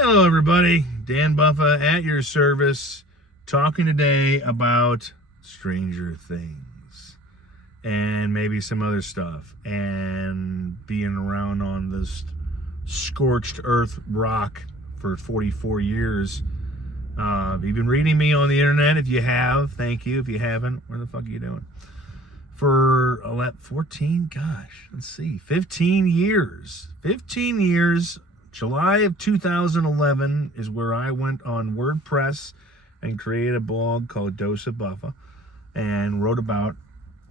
Hello, everybody. Dan Buffa at your service, talking today about Stranger Things and maybe some other stuff, and being around on this scorched earth rock for 44 years. You've been reading me on the internet. If you have, thank you. If you haven't, where the fuck are you doing? For 14, gosh, let's see, 15 years. 15 years. July of 2011 is where I went on WordPress and created a blog called Dose of Buffa and wrote about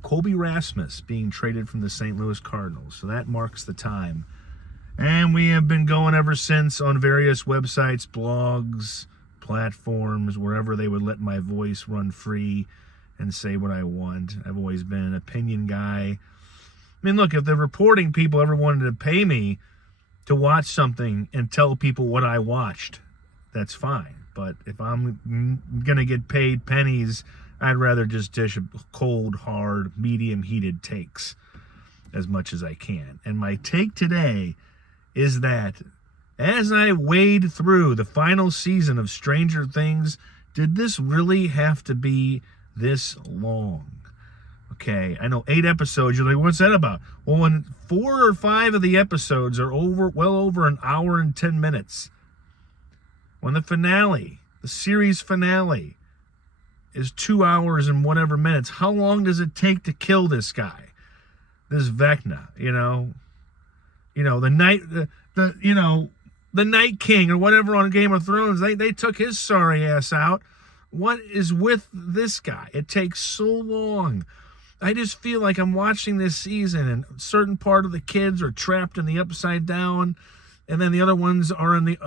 Colby Rasmus being traded from the St. Louis Cardinals. So that marks the time. And we have been going ever since on various websites, blogs, platforms, wherever they would let my voice run free and say what I want. I've always been an opinion guy. I mean, look, if the reporting people ever wanted to pay me to watch something and tell people what I watched, that's fine. But if I'm going to get paid pennies, I'd rather just dish cold, hard, medium heated takes as much as I can. And my take today is that as I wade through the final season of Stranger Things, did this really have to be this long? Okay, I know 8 episodes. You're like, what's that about? Well, when 4 or 5 of the episodes are well over an hour and 10 minutes. When the finale, the series finale, is 2 hours and whatever minutes, how long does it take to kill this guy, this Vecna? The Night King or whatever on Game of Thrones. They took his sorry ass out. What is with this guy? It takes so long. I just feel like I'm watching this season, and a certain part of the kids are trapped in the upside down, and then the other ones are in the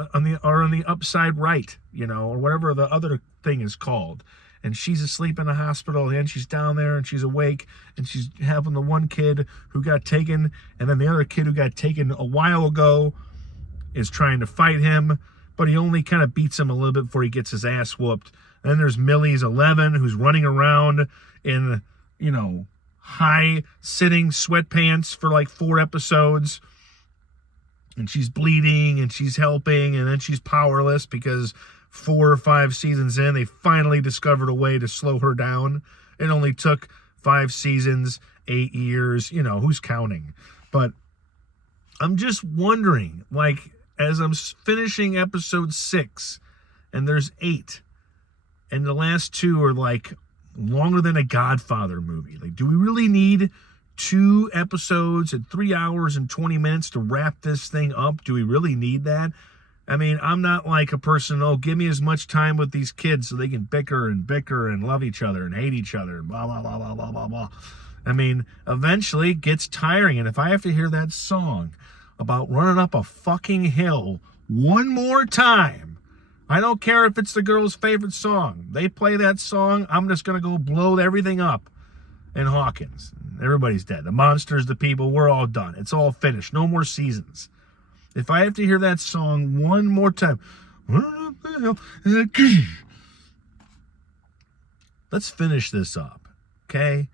upside right, or whatever the other thing is called. And she's asleep in the hospital, and she's down there, and she's awake, and she's having the one kid who got taken, and then the other kid who got taken a while ago is trying to fight him, but he only kind of beats him a little bit before he gets his ass whooped. And then there's Millie's 11, who's running around in high sitting sweatpants for like 4 episodes, and she's bleeding and she's helping, and then she's powerless because 4 or 5 seasons in, they finally discovered a way to slow her down. It only took 5 seasons, 8 years, who's counting? But I'm just wondering, as I'm finishing episode 6, and there's 8, and the last 2 are longer than a Godfather movie. Do we really need 2 episodes at 3 hours and 20 minutes to wrap this thing up? Do we really need that? I mean, I'm not like a person, give me as much time with these kids so they can bicker and love each other and hate each other and blah, blah, blah, blah, blah, blah, blah. I mean, eventually it gets tiring. And if I have to hear that song about running up a fucking hill one more time, I don't care if it's the girl's favorite song. They play that song, I'm just going to go blow everything up in Hawkins. Everybody's dead. The monsters, the people, we're all done. It's all finished. No more seasons. If I have to hear that song one more time, let's finish this up, okay?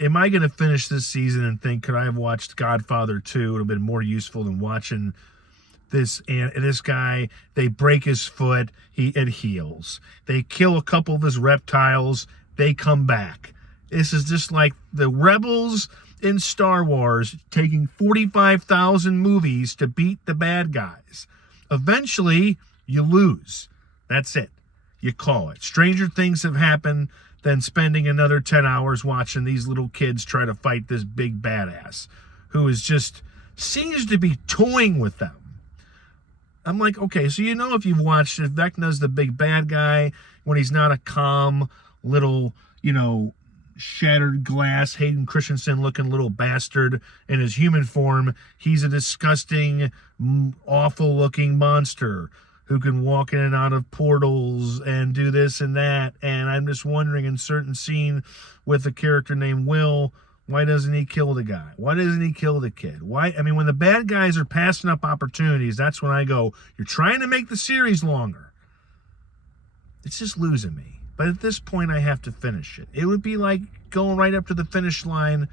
Am I going to finish this season and think, could I have watched Godfather 2? It would have been more useful than watching this guy. They break his foot, it heals. They kill a couple of his reptiles, they come back. This is just like the rebels in Star Wars taking 45,000 movies to beat the bad guys. Eventually, you lose. That's it. You call it. Stranger things have happened than spending another 10 hours watching these little kids try to fight this big badass who seems to be toying with them. I'm like, okay, so if you've watched it, Vecna's the big bad guy when he's not a calm little, shattered glass, Hayden Christensen looking little bastard in his human form. He's a disgusting, awful looking monster who can walk in and out of portals and do this and that. And I'm just wondering, in certain scene with a character named Will, why doesn't he kill the guy? Why doesn't he kill the kid? Why? I mean, when the bad guys are passing up opportunities, that's when I go, you're trying to make the series longer. It's just losing me. But at this point, I have to finish it. It would be like going right up to the finish line.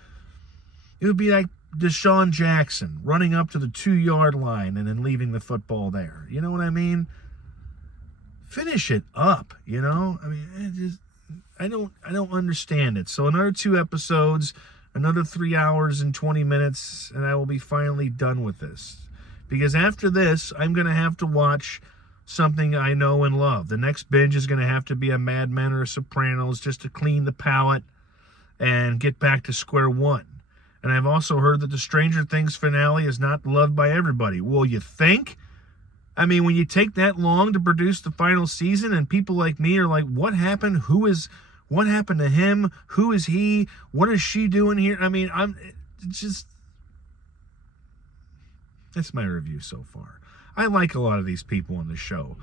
It would be like Deshaun Jackson running up to the 2-yard line and then leaving the football there. You know what I mean? Finish it up, you know? I mean, I don't understand it. So another 2 episodes, another 3 hours and 20 minutes, and I will be finally done with this. Because after this, I'm going to have to watch something I know and love. The next binge is going to have to be a Mad Men or a Sopranos just to clean the palate and get back to square one. And I've also heard that the Stranger Things finale is not loved by everybody. Well, you think? I mean, when you take that long to produce the final season and people like me are like, what happened? What happened to him? Who is he? What is she doing here? I mean, that's my review so far. I like a lot of these people on the show.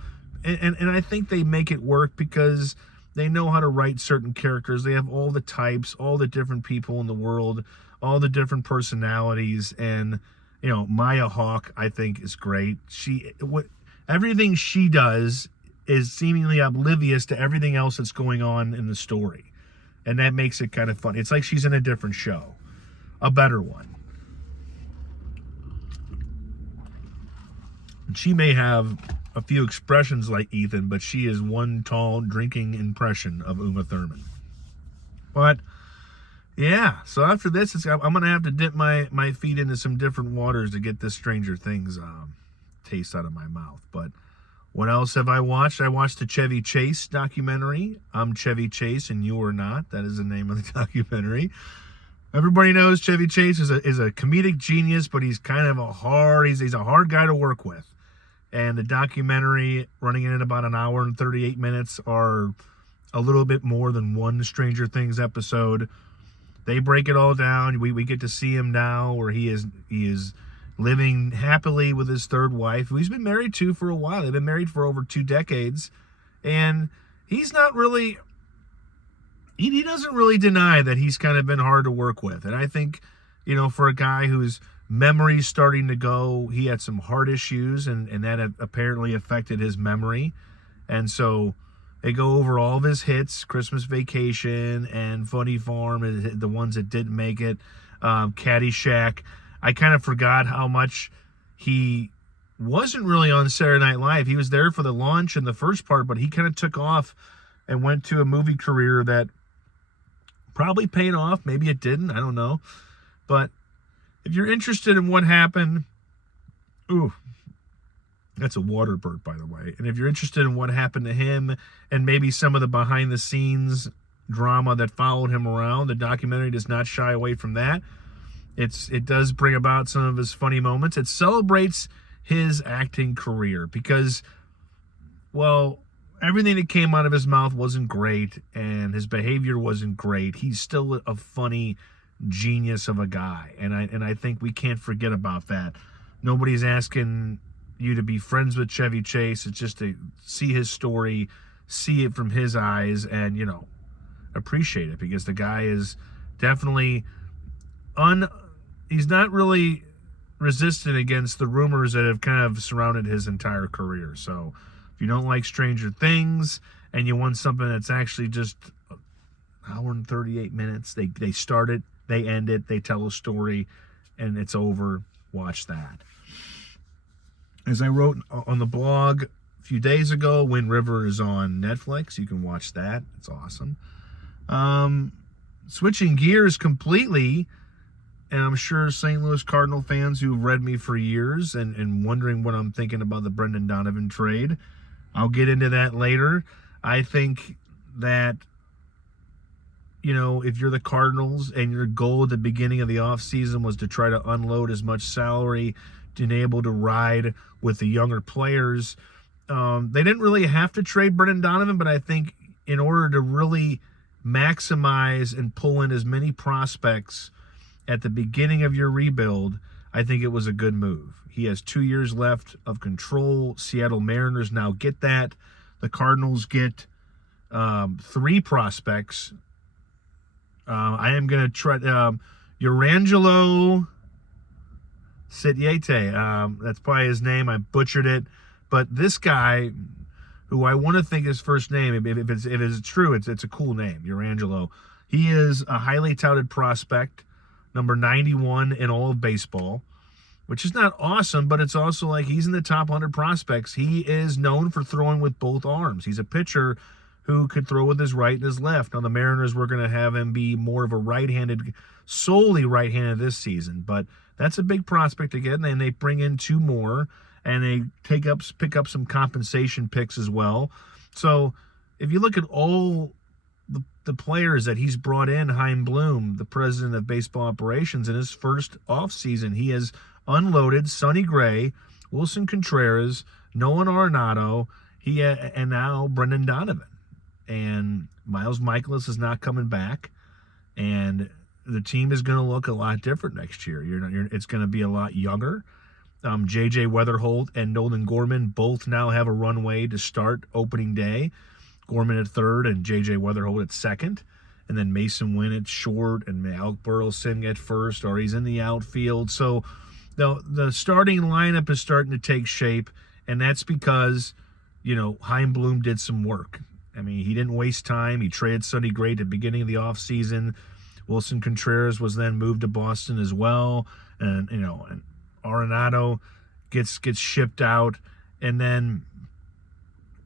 And I think they make it work because they know how to write certain characters. They have all the types, all the different people in the world, all the different personalities. And, you know, Maya Hawke, I think, is great. Everything she does is seemingly oblivious to everything else that's going on in the story. And that makes it kind of fun. It's like she's in a different show. A better one. She may have a few expressions like Ethan, but she is one tall drinking impression of Uma Thurman. But yeah, so after this, I'm going to have to dip my feet into some different waters to get this Stranger Things taste out of my mouth. But what else have I watched? I watched the Chevy Chase documentary. I'm Chevy Chase and you are not. That is the name of the documentary. Everybody knows Chevy Chase is a comedic genius, but he's kind of he's a hard guy to work with. And the documentary, running in at about an hour and 38 minutes, are a little bit more than one Stranger Things episode. They break it all down. We get to see him now, where he is living happily with his third wife, who he's been married to for a while. They've been married for over 2 decades, and he's not really. He doesn't really deny that he's kind of been hard to work with. And I think, you know, for a guy whose memory's starting to go, he had some heart issues, and that apparently affected his memory. And so they go over all of his hits, Christmas Vacation and Funny Farm, the ones that didn't make it, Caddyshack. I kind of forgot how much he wasn't really on Saturday Night Live. He was there for the launch and the first part, but he kind of took off and went to a movie career that probably paid off. Maybe it didn't. I don't know. But if you're interested in what happened, ooh, that's a water burp, by the way. And if you're interested in what happened to him and maybe some of the behind-the-scenes drama that followed him around, the documentary does not shy away from that. It does bring about some of his funny moments. It celebrates his acting career because, well, everything that came out of his mouth wasn't great and his behavior wasn't great. He's still a funny genius of a guy, and I think we can't forget about that. Nobody's asking you to be friends with Chevy Chase. It's just to see his story, see it from his eyes, and, you know, appreciate it, because the guy is definitely he's not really resistant against the rumors that have kind of surrounded his entire career. So if you don't like Stranger Things and you want something that's actually just an hour and 38 minutes, they start it, they end it, they tell a story, and it's over. Watch that. As I wrote on the blog a few days ago, Wind River is on Netflix. You can watch that. It's awesome. Switching gears completely, and I'm sure St. Louis Cardinal fans who've read me for years and wondering what I'm thinking about the Brendan Donovan trade, I'll get into that later. I think that, you know, if you're the Cardinals and your goal at the beginning of the offseason was to try to unload as much salary and able to ride with the younger players, they didn't really have to trade Brendan Donovan, but I think in order to really maximize and pull in as many prospects at the beginning of your rebuild, I think it was a good move. He has 2 years left of control. Seattle Mariners now get that. The Cardinals get 3 prospects. I am going to try Urangelo Sidiate. That's probably his name. I butchered it. But this guy, who I want to think his first name, if it's true, it's a cool name, Urangelo. He is a highly touted prospect. number 91 in all of baseball, which is not awesome, but it's also like he's in the top 100 prospects. He is known for throwing with both arms. He's a pitcher who could throw with his right and his left. Now, the Mariners were going to have him be more of a right-handed, solely right-handed this season, but that's a big prospect to get, and they bring in 2 more, and they pick up some compensation picks as well. So if you look at all the players that he's brought in, Chaim Bloom, the president of baseball operations, in his first offseason, he has unloaded Sonny Gray, Wilson Contreras, Nolan Arenado, and now Brendan Donovan. And Miles Michaelis is not coming back, and the team is going to look a lot different next year. It's going to be a lot younger. J.J. Weatherholt and Nolan Gorman both now have a runway to start opening day. Gorman at third and J.J. Weatherholt at second. And then Mason Wynn at short and Alec Burleson at first, or he's in the outfield. So the starting lineup is starting to take shape, and that's because, Chaim Bloom did some work. I mean, he didn't waste time. He traded Sonny Gray at the beginning of the offseason. Wilson Contreras was then moved to Boston as well. And Arenado gets shipped out. And then,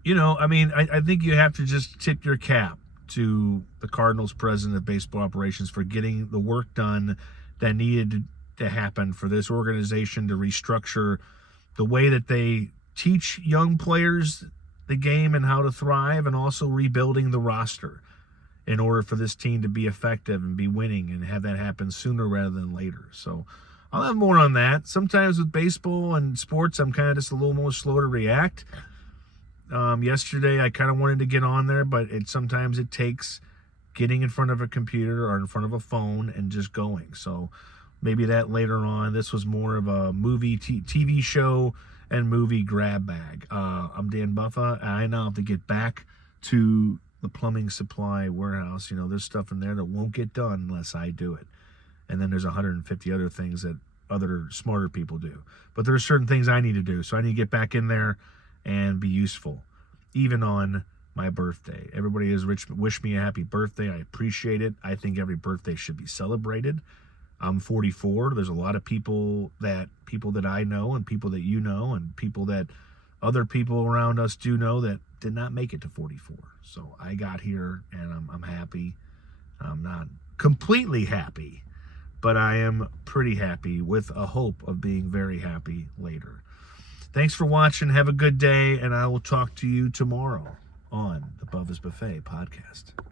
I think you have to just tip your cap to the Cardinals president of baseball operations for getting the work done that needed to happen for this organization to restructure the way that they teach young players the game and how to thrive, and also rebuilding the roster in order for this team to be effective and be winning and have that happen sooner rather than later. So I'll have more on that. Sometimes with baseball and sports, I'm kind of just a little more slow to react. Yesterday, I kind of wanted to get on there, but sometimes it takes getting in front of a computer or in front of a phone and just going. So maybe that later on. This was more of a movie, TV show, and movie grab bag. I'm Dan Buffa, and I now have to get back to the plumbing supply warehouse. There's stuff in there that won't get done unless I do it. And then there's 150 other things that other smarter people do. But there are certain things I need to do, so I need to get back in there and be useful, even on my birthday. Everybody has wished me a happy birthday. I appreciate it. I think every birthday should be celebrated. I'm 44. There's a lot of people that I know, and people that and people that other people around us do know that did not make it to 44. So I got here, and I'm happy. I'm not completely happy, but I am pretty happy, with a hope of being very happy later. Thanks for watching. Have a good day, and I will talk to you tomorrow on the Bubba's Buffet podcast.